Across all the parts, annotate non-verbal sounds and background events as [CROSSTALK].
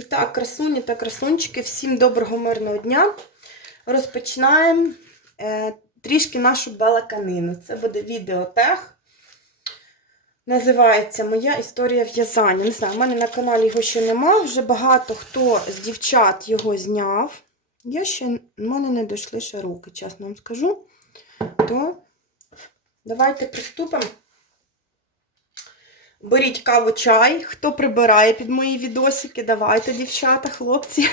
І так, красуні та красунчики, всім доброго мирного дня. Розпочинаємо е, трішки нашу балаканину. Це буде відеотех. Називається Моя історія в'язання. Не знаю, в мене на каналі його ще нема. Вже багато хто з дівчат його зняв. Я ще, в мене не дійшли ще руки, чесно вам скажу. То давайте приступимо. Беріть каву, чай. Хто прибирає під мої відосики, давайте, дівчата, хлопці.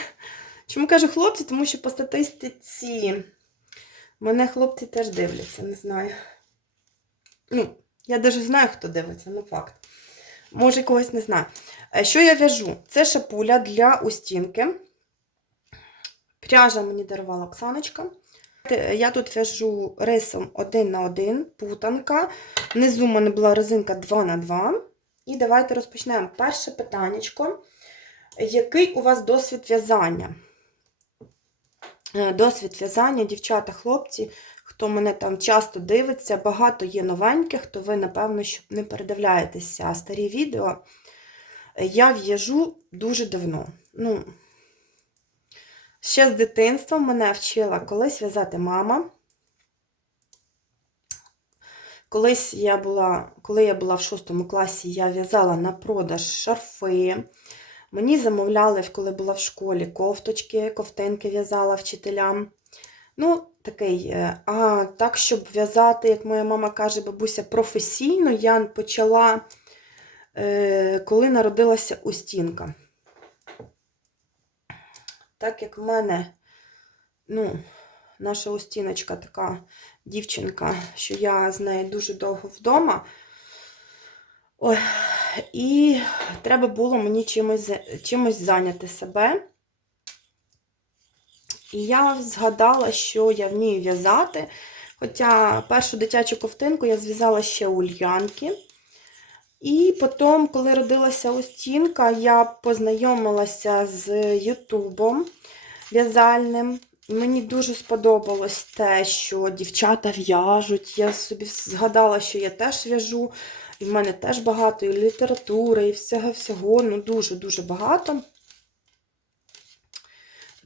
Чому кажу хлопці? Тому що по статистиці мене хлопці теж дивляться, не знаю. Ну, я навіть знаю, хто дивиться, ну факт. Може, когось не знаю. Е, Що я в'яжу? Це шапуля для устінки. Пряжа мені дарувала Оксаночка. Е, Я тут в'яжу рисом 1 на 1, путанка. Внизу в мене була резинка 2 на 2. І давайте розпочнемо. Перше питаннячко. Який у вас досвід в'язання? Е, Досвід в'язання, дівчата, хлопці, хто мене там часто дивиться, багато є новеньких, то ви, напевно, що не передивляєтеся старі відео. Я в'яжу дуже давно. Ну, ще з дитинства мене вчила колись в'язати мама. Колись я була, коли я була в шостому класі, я в'язала на продаж шарфи. Мені замовляли, коли була в школі, кофточки, ковтинки в'язала вчителям. Ну, такий. е, А так, щоб в'язати, як моя мама каже, бабуся, професійно, я почала, е, коли народилася Устінка. Так як в мене, ну, наша Устіночка така дівчинка, що я з нею дуже довго вдома. Ой, і треба було мені чимось, чимось зайняти себе. І я згадала, що я вмію в'язати. Хоча першу дитячу ковтинку я зв'язала ще у Ульянки. І потім, коли родилася Устінка, я познайомилася з Ютубом в'язальним. Мені дуже сподобалось те, що дівчата в'яжуть. Я собі згадала, що я теж в'яжу. І в мене теж багато і літератури, і всього-всього, ну дуже-дуже багато.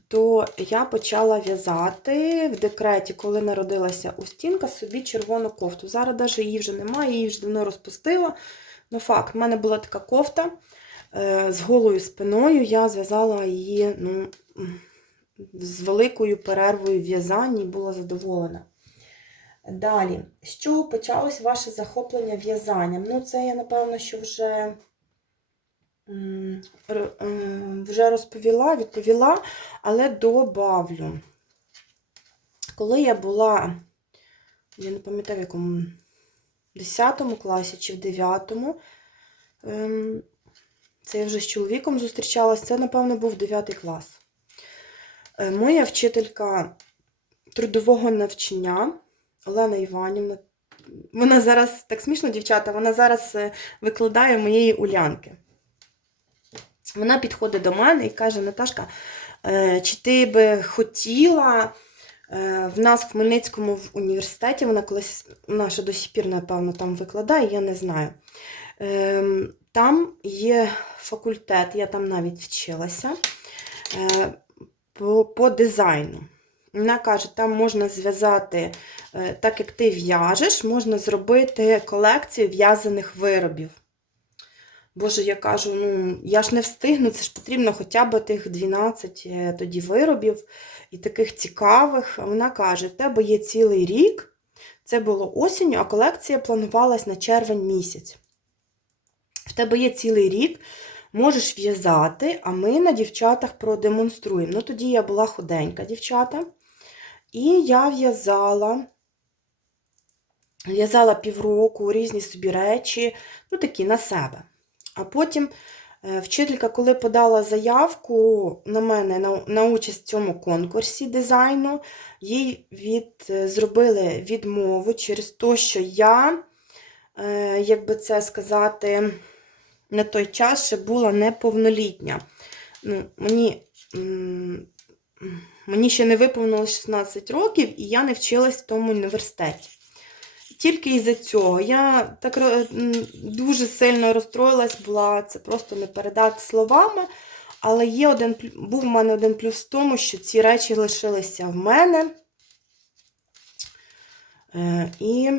То я почала в'язати в декреті, коли народилася Устінка, собі червону кофту. Зараз навіть її вже немає, її вже давно розпустила. Ну, факт, в мене була така кофта е, з голою спиною. Я зв'язала її ну, з великою перервою в в'язанні була задоволена. Далі, з чого почалось ваше захоплення в'язанням? Ну, це я, напевно, що вже, вже розповіла, відповіла, але добавлю. Коли я була, я не пам'ятаю, в якому 10 класі чи в 9, ем, це я вже з чоловіком зустрічалась, це, напевно, був 9 клас. Е, Моя вчителька трудового навчання Олена Іванівна. Вона зараз, так смішно, дівчата, вона зараз е, викладає моєї улянки. Вона підходить до мене і каже: Наташка, е, чи ти би хотіла в нас в Хмельницькому в університеті, вона колись, вона ще до сих пір, напевно, там викладає, я не знаю. Ем, Там є факультет, я там навіть вчилася по, по дизайну. Вона каже, там можна зв'язати, е, так як ти в'яжеш, можна зробити колекцію в'язаних виробів. Боже, я кажу, ну я ж не встигну, це ж потрібно хоча б тих 12 е, тоді виробів і таких цікавих. Вона каже: в тебе є цілий рік, це було осінню, а колекція планувалась на червень місяць. В тебе є цілий рік, можеш в'язати, а ми на дівчатах продемонструємо. Ну, тоді я була худенька, дівчата. І я в'язала, в'язала півроку різні собі речі, ну такі на себе. А потім е, вчителька, коли подала заявку на мене на, на участь в цьому конкурсі дизайну, їй від, е, зробили відмову через те, що я, е, як би це сказати, на той час ще була неповнолітня. Ну, мені, мені ще не виповнилось 16 років, і я не вчилась в тому університеті. Тільки із-за цього. Я так дуже сильно розстроїлась, була це просто не передати словами. Але є один, був в мене один плюс в тому, що ці речі лишилися в мене. Е, І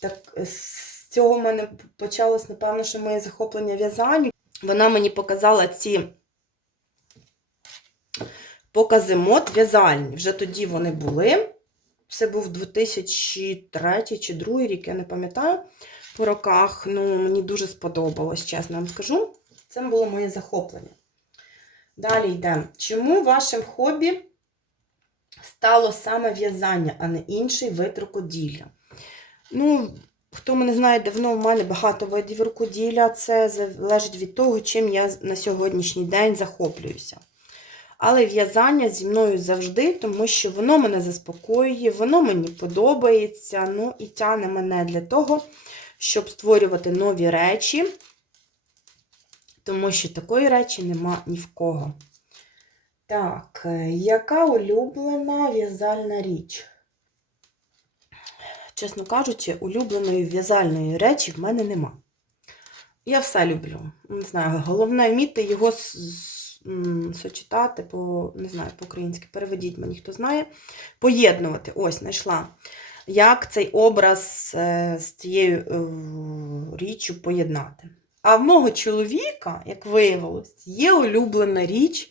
так, з цього в мене почалось, напевно, що моє захоплення в'язанню. Вона мені показала ці покази мод в'язальні. Вже тоді вони були. Це був 2003 чи 2002 рік, я не пам'ятаю по роках. Ну, мені дуже сподобалось, чесно вам скажу. Це було моє захоплення. Далі йдемо. Чому вашим хобі стало саме в'язання, а не інший вид рукоділля? Ну, хто мене знає давно, в мене багато видів рукоділля. Це залежить від того, чим я на сьогоднішній день захоплююся. Але в'язання зі мною завжди, тому що воно мене заспокоює, воно мені подобається, ну і тягне мене для того, щоб створювати нові речі, тому що такої речі нема ні в кого. Так, е, яка улюблена в'язальна річ? Чесно кажучи, улюбленої в'язальної речі в мене нема. Я все люблю. Не знаю, головне вміти його сочетати по, не знаю, по-українськи. Переведіть мені, хто знає. Поєднувати. Ось, знайшла. Як цей образ е, з цією е, річчю поєднати. А в мого чоловіка, як виявилось, є улюблена річ.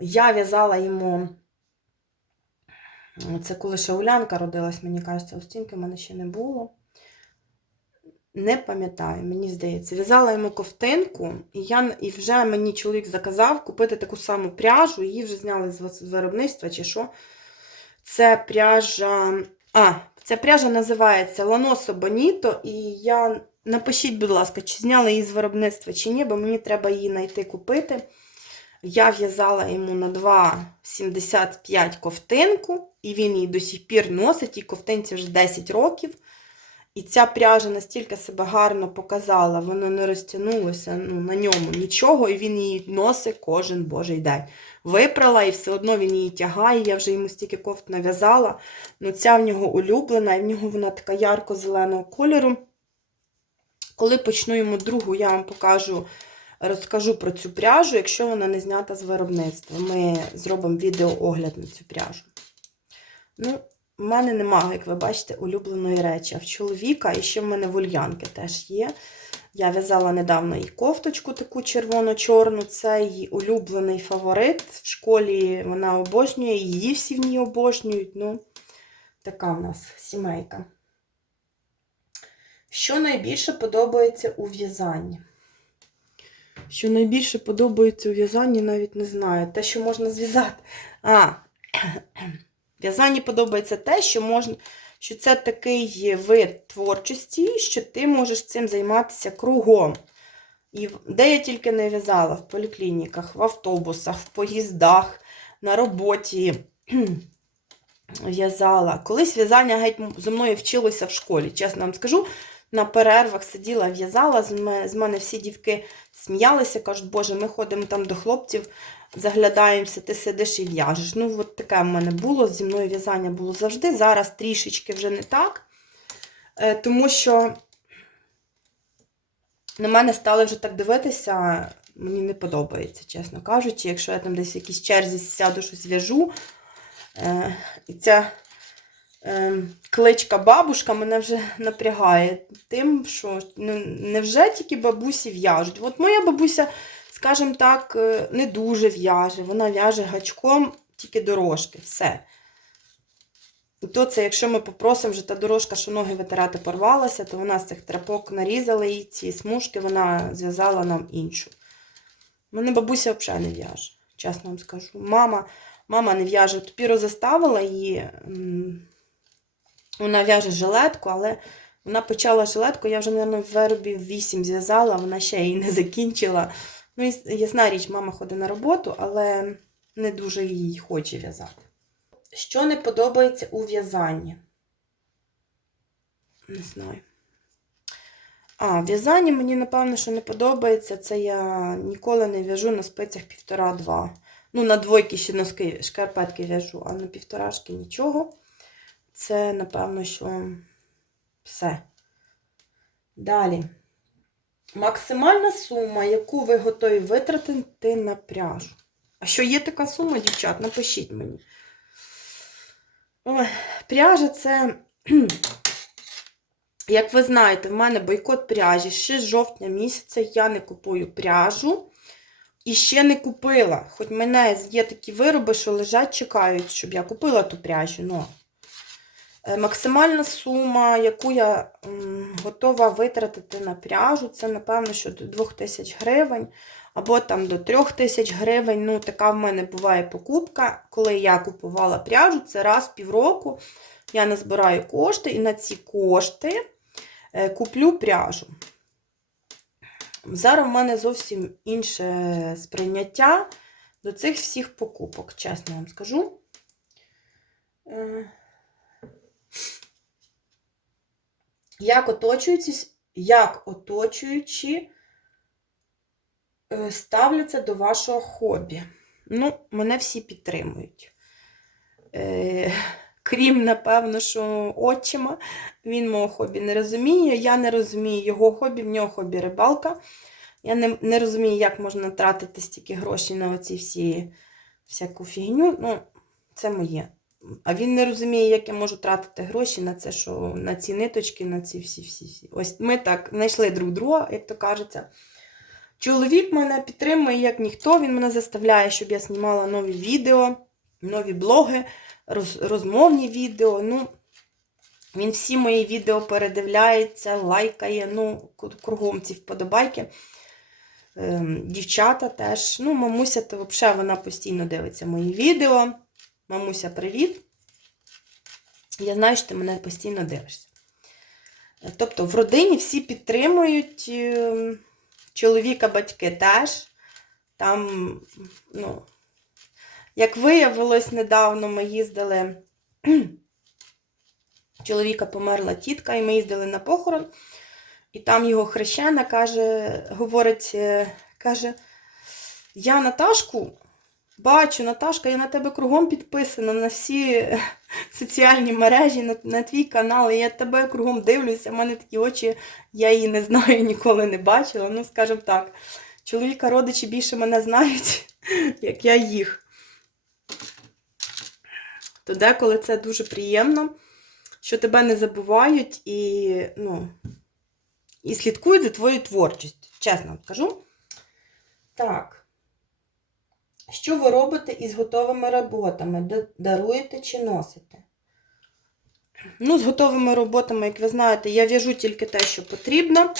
Я в'язала йому. Це коли ще Улянка родилась, мені кажеться, Устінки в мене ще не було. Не пам'ятаю, мені здається. В'язала йому ковтинку, і, я, і вже мені чоловік заказав купити таку саму пряжу, її вже зняли з виробництва чи що. Це пряжа. А, ця пряжа називається Ланосо Боніто, і я напишіть, будь ласка, чи зняли її з виробництва, чи ні, бо мені треба її знайти купити. Я в'язала йому на 2,75 ковтинку, і він її до сих пір носить, і ковтинці вже 10 років. І ця пряжа настільки себе гарно показала, воно не розтягнулося ну, на ньому нічого, і він її носить кожен божий день. Випрала, і все одно він її тягає. Я вже йому стільки кофт нав'язала. Ну, ця в нього улюблена, і в нього вона така ярко-зеленого кольору. Коли почну йому другу, я вам покажу, розкажу про цю пряжу, якщо вона не знята з виробництва. Ми зробимо відеоогляд на цю пряжу. Ну, в мене немає, як ви бачите, улюбленої речі. А в чоловіка і ще в мене вольянки теж є. Я в'язала недавно і кофточку таку червоно-чорну. Це її улюблений фаворит. В школі вона обожнює, її всі в ній обожнюють. Ну, така в нас сімейка. Що найбільше подобається у в'язанні? Що найбільше подобається у в'язанні, навіть не знаю. Те, що можна зв'язати. А, [CLEARS THROAT] в'язанні подобається те, що можна. Що це такий вид творчості, що ти можеш цим займатися кругом. І де я тільки не в'язала, в поліклініках, в автобусах, в поїздах, на роботі [CLEARS THROAT] в'язала. Колись в'язання геть зі мною вчилося в школі. Чесно вам скажу, на перервах сиділа, в'язала. З мене, всі дівки сміялися, кажуть, Боже, ми ходимо там до хлопців, заглядаємося, ти сидиш і в'яжеш. Ну, от таке в мене було. Зі мною в'язання було завжди. Зараз трішечки вже не так. Е, Тому що на мене стали вже так дивитися, мені не подобається, чесно кажучи. Якщо я там десь в якійсь черзі сяду, щось в'яжу, е, і ця е, кличка бабушка мене вже напрягає тим, що невже тільки бабусі в'яжуть. От моя бабуся, скажімо так, е, не дуже в'яже. Вона в'яже гачком тільки дорожки, все. І то це, якщо ми попросимо, вже та дорожка, що ноги витирати порвалася, то вона з цих тряпок нарізала їй ці смужки, вона зв'язала нам іншу. Мене бабуся взагалі не в'яже, чесно вам скажу. Мама, мама не в'яже. Тепер заставила її. Вона в'яже жилетку, але вона почала жилетку, я вже, мабуть, виробів 8 зв'язала, вона ще її не закінчила. Ну, ясна річ, мама ходить на роботу, але не дуже їй хоче в'язати. Що не подобається у в'язанні? Не знаю. А, в'язання мені, напевно, що не подобається. Це я ніколи не в'яжу на спицях півтора-два. Ну, на двойки ще носки, шкарпетки в'яжу, а на півторашки нічого. Це, напевно, що все. Далі. Максимальна сума, яку ви готові витратити на пряжу. А що є така сума, дівчат? Напишіть мені. Ой, пряжа це, [CLEARS THROAT] як ви знаєте, в мене бойкот пряжі. Ще з жовтня місяця я не купую пряжу. І ще не купила. Хоч в мене є такі вироби, що лежать, чекають, щоб я купила ту пряжу. Но максимальна сума, яку я готова витратити на пряжу, це, напевно, що до 2000 гривень. Або там до 3000 гривень. Ну, така в мене буває покупка. Коли я купувала пряжу, це раз в півроку. Я назбираю кошти і на ці кошти е, куплю пряжу. Зараз в мене зовсім інше сприйняття до цих всіх покупок, чесно вам скажу. Е, Як оточуючі, як оточуючі е, ставляться до вашого хобі? Ну, мене всі підтримують. Е, Крім, напевно, що отчима, він мого хобі не розуміє. Я не розумію його хобі, в нього хобі рибалка. Я не, не розумію, як можна тратити стільки грошей на оці всі всяку фігню. Ну, це моє. А він не розуміє, як я можу тратити гроші на це, що на ці ниточки, на ці всі-всі. Ось ми так знайшли друг друга, як то кажеться. Чоловік мене підтримує, як ніхто. Він мене заставляє, щоб я знімала нові відео, нові блоги, роз, розмовні відео. Ну, він всі мої відео передивляється, лайкає, ну, кругом ці вподобайки. Ем, дівчата теж. Ну, мамуся, то взагалі вона постійно дивиться мої відео. Мамуся, привіт. Я знаю, що ти мене постійно дивишся. Тобто в родині всі підтримують ем, чоловіка, батьки теж. Там, ну, як виявилось, недавно ми їздили. [CLEARS THROAT] Чоловіка померла тітка, і ми їздили на похорон. І там його хрещена каже, говорить, е, каже, я Наташку бачу, Наташка, я на тебе кругом підписана на всі [LAUGHS] соціальні мережі, на, на твій канал. Я тебе кругом дивлюся, в мене такі очі, я її не [LAUGHS] знаю, ніколи не бачила. Ну, скажімо так, чоловіка родичі більше мене знають, [LAUGHS] як я їх. То деколи це дуже приємно, що тебе не забувають і, ну, і слідкують за твоєю творчістю. Чесно вам кажу. Так. Що ви робите із готовими роботами? Даруєте чи носите? Ну, з готовими роботами, як ви знаєте, я в'яжу тільки те, що потрібно.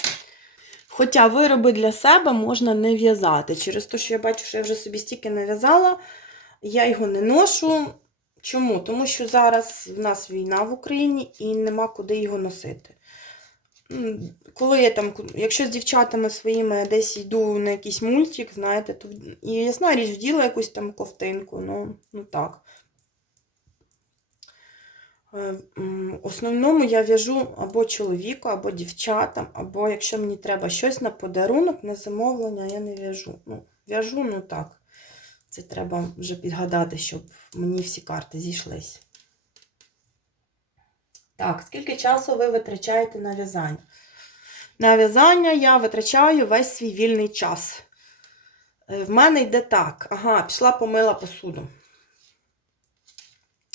Хоча вироби для себе можна не в'язати. Через те, що я бачу, що я вже собі стільки нав'язала, я його не ношу. Чому? Тому що зараз в нас війна в Україні і нема куди його носити. Коли я там, якщо з дівчатами своїми десь йду на якийсь мультик, знаєте, то і ясна річ вділа якусь там ковтинку, ну, ну так. Е, В основному я в'яжу або чоловіку, або дівчатам, або якщо мені треба щось на подарунок, на замовлення, я не в'яжу. Ну, в'яжу, ну так. Це треба вже підгадати, щоб мені всі карти зійшлись. Так, скільки часу ви витрачаєте на в'язання? На в'язання я витрачаю весь свій вільний час. Е, В мене йде так. Ага, пішла помила посуду.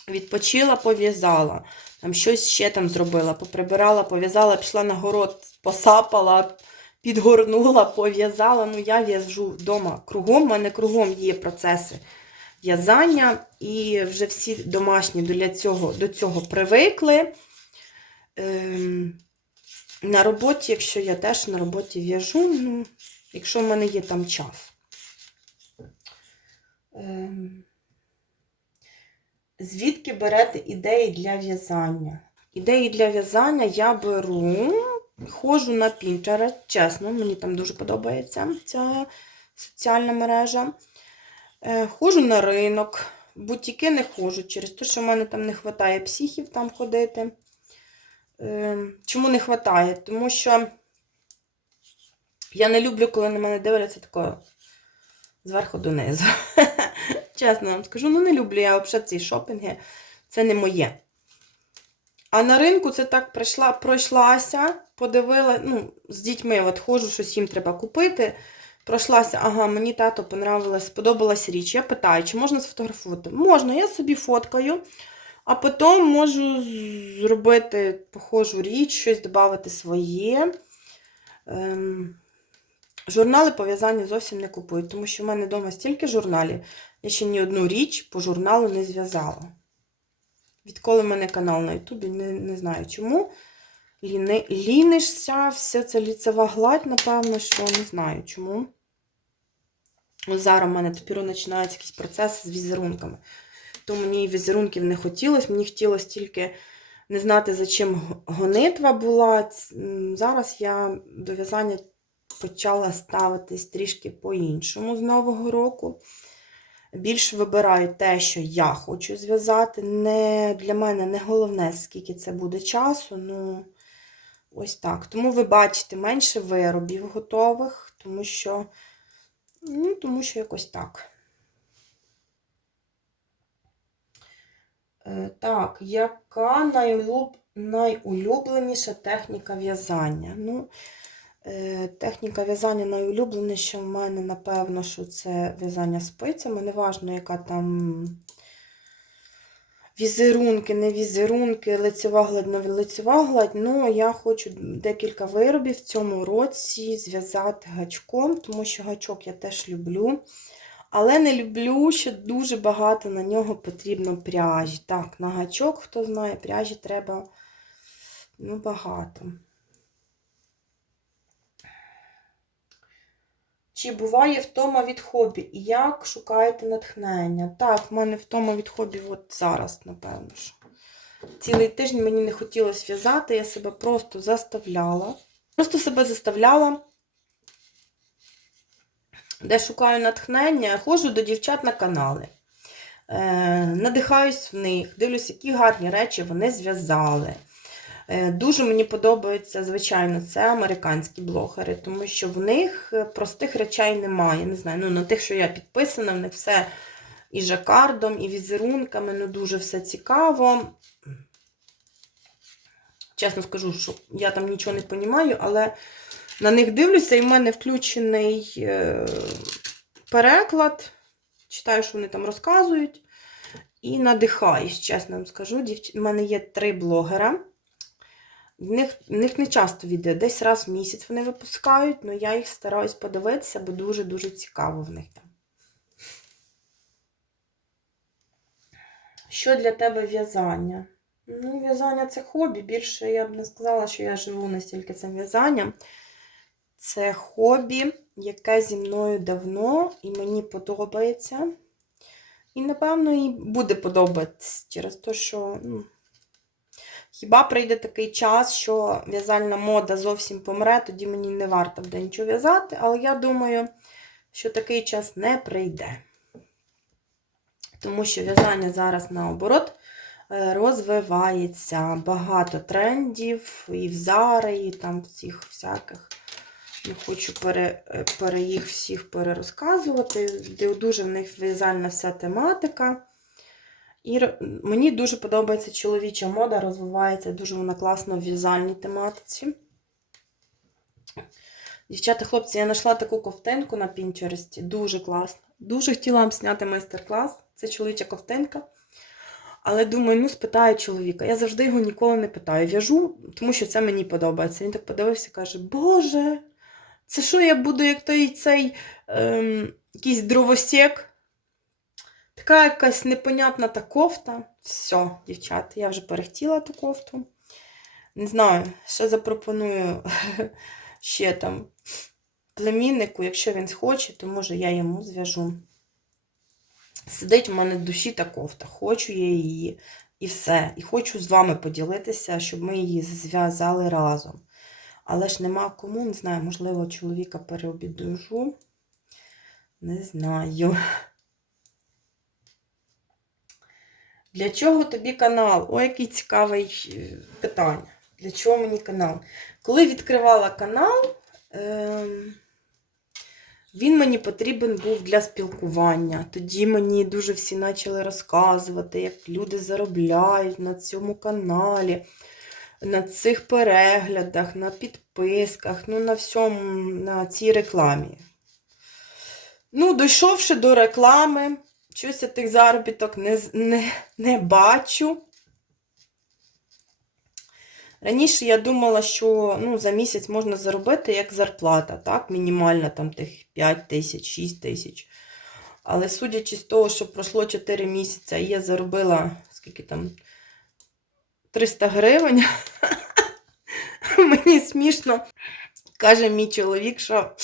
Відпочила, пов'язала. Там щось ще там зробила, поприбирала, пов'язала, пішла на город, посапала, підгорнула, пов'язала. Ну, я в'яжу вдома кругом. У мене кругом є процеси в'язання, і вже всі домашні для цього, до цього привикли. Ем, на роботі, якщо я теж на роботі в'яжу, ну, якщо в мене є там час. Ем, звідки берете ідеї для в'язання? Ідеї для в'язання я беру, ходжу на Pinterest, чесно, мені там дуже подобається ця соціальна мережа. Е, Ходжу на ринок, бутіки не ходжу через те, що в мене там не вистачає психів там ходити. Е, Чому не вистачає? Тому що я не люблю, коли на мене дивляться такого зверху донизу. [LAUGHS] Чесно вам скажу, ну не люблю я взагалі ці шопінги, це не моє. А на ринку це так пройшла, пройшлася, подивила, ну, з дітьми от ходжу, щось їм треба купити. Пройшлася, ага, мені тато понравилась, сподобалась річ. Я питаю, чи можна сфотографувати? Можна, я собі фоткаю, а потім можу зробити похожу річ, щось додати своє. Ем, журнали по в'язанню зовсім не купую, тому що в мене вдома стільки журналів, я ще ні одну річ по журналу не зв'язала. Відколи в мене канал на Ютубі, не, не знаю чому. Ліни, лінишся, все це ліцева гладь, напевно, що не знаю чому. Зараз в мене тепер починаються якісь процеси з візерунками. То мені візерунків не хотілося, мені хотілося тільки не знати, за чим гонитва була. Зараз я до в'язання почала ставитись трішки по-іншому з Нового року. Більш вибираю те, що я хочу зв'язати. Не, для мене не головне, скільки це буде часу. Ну, ось так. Тому ви бачите менше виробів готових, тому що, ну, тому що якось так. Так, яка найулюб... найулюбленіша техніка в'язання? Ну, е, техніка в'язання найулюбленіша в мене, напевно, що це в'язання спицями. Неважно, яка там візерунки, не візерунки, лицева гладь, не лицева гладь. Ну, я хочу декілька виробів в цьому році зв'язати гачком, тому що гачок я теж люблю. Але не люблю, що дуже багато на нього потрібно пряжі. Так, на гачок, хто знає, пряжі треба ну, багато. Чи буває втома від хобі? І як шукаєте натхнення? Так, в мене втома від хобі от зараз, напевно. що. Цілий тиждень мені не хотілося в'язати, я себе просто заставляла. Просто себе заставляла де шукаю натхнення, ходжу до дівчат на канали. Е, надихаюсь в них, дивлюсь, які гарні речі вони зв'язали. Е, дуже мені подобаються, звичайно, це американські блогери, тому що в них е, простих речей немає. Не знаю, ну, на тих, що я підписана, в них все і жакардом, і візерунками, ну дуже все цікаво. Чесно скажу, що я там нічого не розумію, але на них дивлюся, і в мене включений е, переклад. Читаю, що вони там розказують. І надихаюсь, чесно вам скажу. Дівч... У мене є три блогера. В них, в них не часто відео, десь раз в місяць вони випускають, але я їх стараюсь подивитися, бо дуже-дуже цікаво в них там. Що для тебе в'язання? Ну, в'язання це хобі. Більше я б не сказала, що я живу настільки цим в'язанням. Це хобі, яке зі мною давно і мені подобається. І, напевно, і буде подобатись через те, що ну, хіба прийде такий час, що в'язальна мода зовсім помре, тоді мені не варто буде нічого в'язати, але я думаю, що такий час не прийде. Тому що в'язання зараз наоборот е, розвивається. Багато трендів і в Зари, і там всіх всяких. Не хочу пере, е, пере їх всіх перерозказувати. Де Дуже в них в'язальна вся тематика. І мені дуже подобається чоловіча мода, розвивається дуже вона класно в в'язальній тематиці. Дівчата, хлопці, я знайшла таку ковтинку на Пінтересті. Дуже класно. Дуже хотіла вам зняти майстер-клас. Це чоловіча ковтинка. Але думаю, ну спитаю чоловіка. Я завжди його ніколи не питаю. В'яжу, тому що це мені подобається. Він так подивився і каже: Боже, це що я буду, як той цей ем, якийсь дровосек? Така якась непонятна та кофта. Все, дівчата, я вже перехтіла ту кофту. Не знаю, ще запропоную [LAUGHS] ще там племіннику, якщо він схоче, то може я йому зв'яжу. Сидить в мене в душі та кофта. Хочу я її і все. І хочу з вами поділитися, щоб ми її зв'язали разом. Але ж нема кому, не знаю, можливо, чоловіка переобідужу. Не знаю. Для чого тобі канал? Ой, який цікавий е, питання. Для чого мені канал? Коли відкривала канал, ем, він мені потрібен був для спілкування. Тоді мені дуже всі почали розказувати, як люди заробляють на цьому каналі, на цих переглядах, на підписках, ну на всьому, на цій рекламі. Ну, дійшовши до реклами, щось я тих заробіток не, не, не бачу. Раніше я думала, що ну, за місяць можна заробити як зарплата, так? Мінімальна там тих 5 тисяч, 6 тисяч. Але судячи з того, що пройшло 4 місяці, і я заробила скільки там 300 гривень. [LAUGHS] Мені смішно, каже мій чоловік, що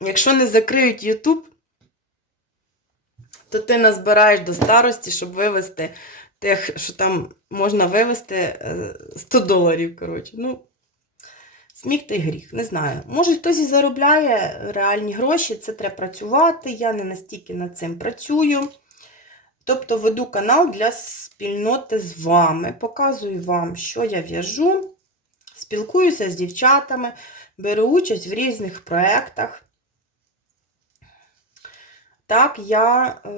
якщо не закриють YouTube, то ти назбираєш до старості, щоб вивести тих, що там можна вивести е, 100 доларів. Коротше. Ну, сміх та й гріх, не знаю. Може, хтось і заробляє реальні гроші, це треба працювати. Я не настільки над цим працюю. Тобто веду канал для спільноти з вами, показую вам, що я в'яжу, спілкуюся з дівчатами, беру участь в різних проєктах. Так, я, е,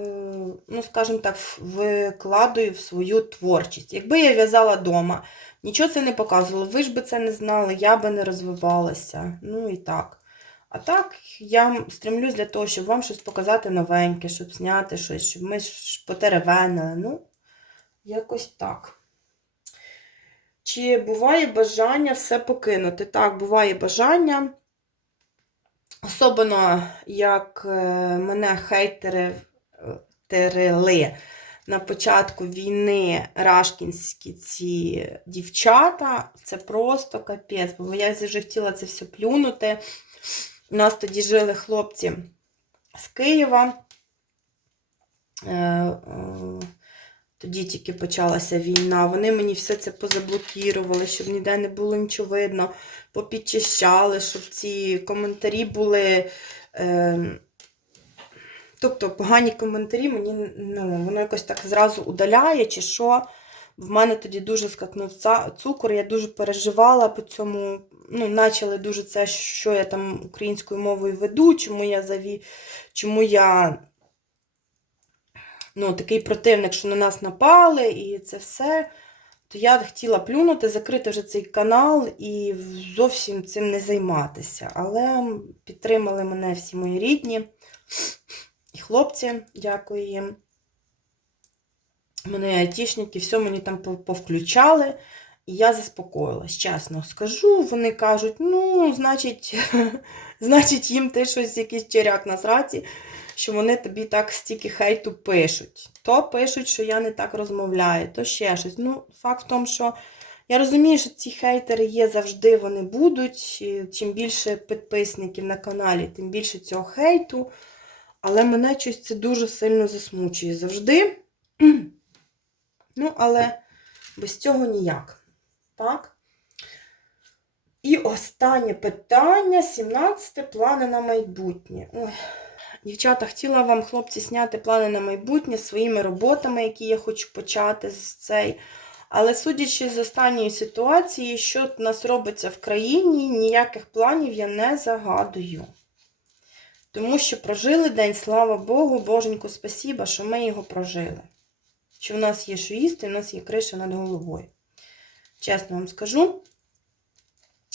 ну, скажімо так, викладую в свою творчість. Якби я в'язала вдома, нічого це не показувало, ви ж би це не знали, я би не розвивалася. Ну і так. А так, я стремлюсь для того, щоб вам щось показати новеньке, щоб зняти щось, щоб ми потеревенили. Ну, якось так. Чи буває бажання все покинути? Так, буває бажання. Особливо, як е, мене хейтери е, на початку війни рашкінські ці дівчата, це просто капець, бо я вже хотіла це все плюнути. У нас тоді жили хлопці з Києва. Е, е, Тоді тільки почалася війна. Вони мені все це позаблокірували, щоб ніде не було нічого видно, попідчищали, щоб ці коментарі були. Е, тобто погані коментарі мені ну, воно якось так зразу удаляє, чи що. В мене тоді дуже скакнув цукор, я дуже переживала по цьому. Ну, почали дуже це, що я там українською мовою веду, чому я заві... чому я ну, такий противник, що на нас напали, і це все. То я хотіла плюнути, закрити вже цей канал і зовсім цим не займатися. Але підтримали мене всі мої рідні і хлопці, дякую їм. Мене айтішники, все мені там повключали, і я заспокоїлась. Чесно скажу, вони кажуть, ну, значить, [LAUGHS] значить, їм ти щось, якийсь черяк на сраці, що вони тобі так стільки хейту пишуть. То пишуть, що я не так розмовляю, то ще щось. Ну, факт в тому, що я розумію, що ці хейтери є завжди, вони будуть. І чим більше підписників на каналі, тим більше цього хейту. Але мене щось це дуже сильно засмучує завжди. Ну, але без цього ніяк. Так? І останнє питання: 17 плани на майбутнє. Ой. Дівчата, хотіла вам, хлопці, зняти плани на майбутнє своїми роботами, які я хочу почати з цей. Але судячи з останньої ситуації, що в нас робиться в країні, ніяких планів я не загадую. Тому що прожили день, слава Богу, Боженьку, спасіба, що ми його прожили. Що в нас є що їсти, у нас є криша над головою. Чесно вам скажу.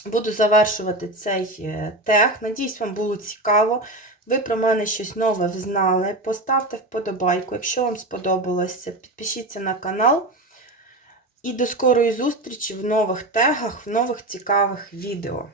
Буду завершувати цей е, тех. Надіюсь, вам було цікаво. Ви про мене щось нове взнали. Поставте вподобайку, якщо вам сподобалося, підпишіться на канал. І до скорої зустрічі в нових тегах, в нових цікавих відео.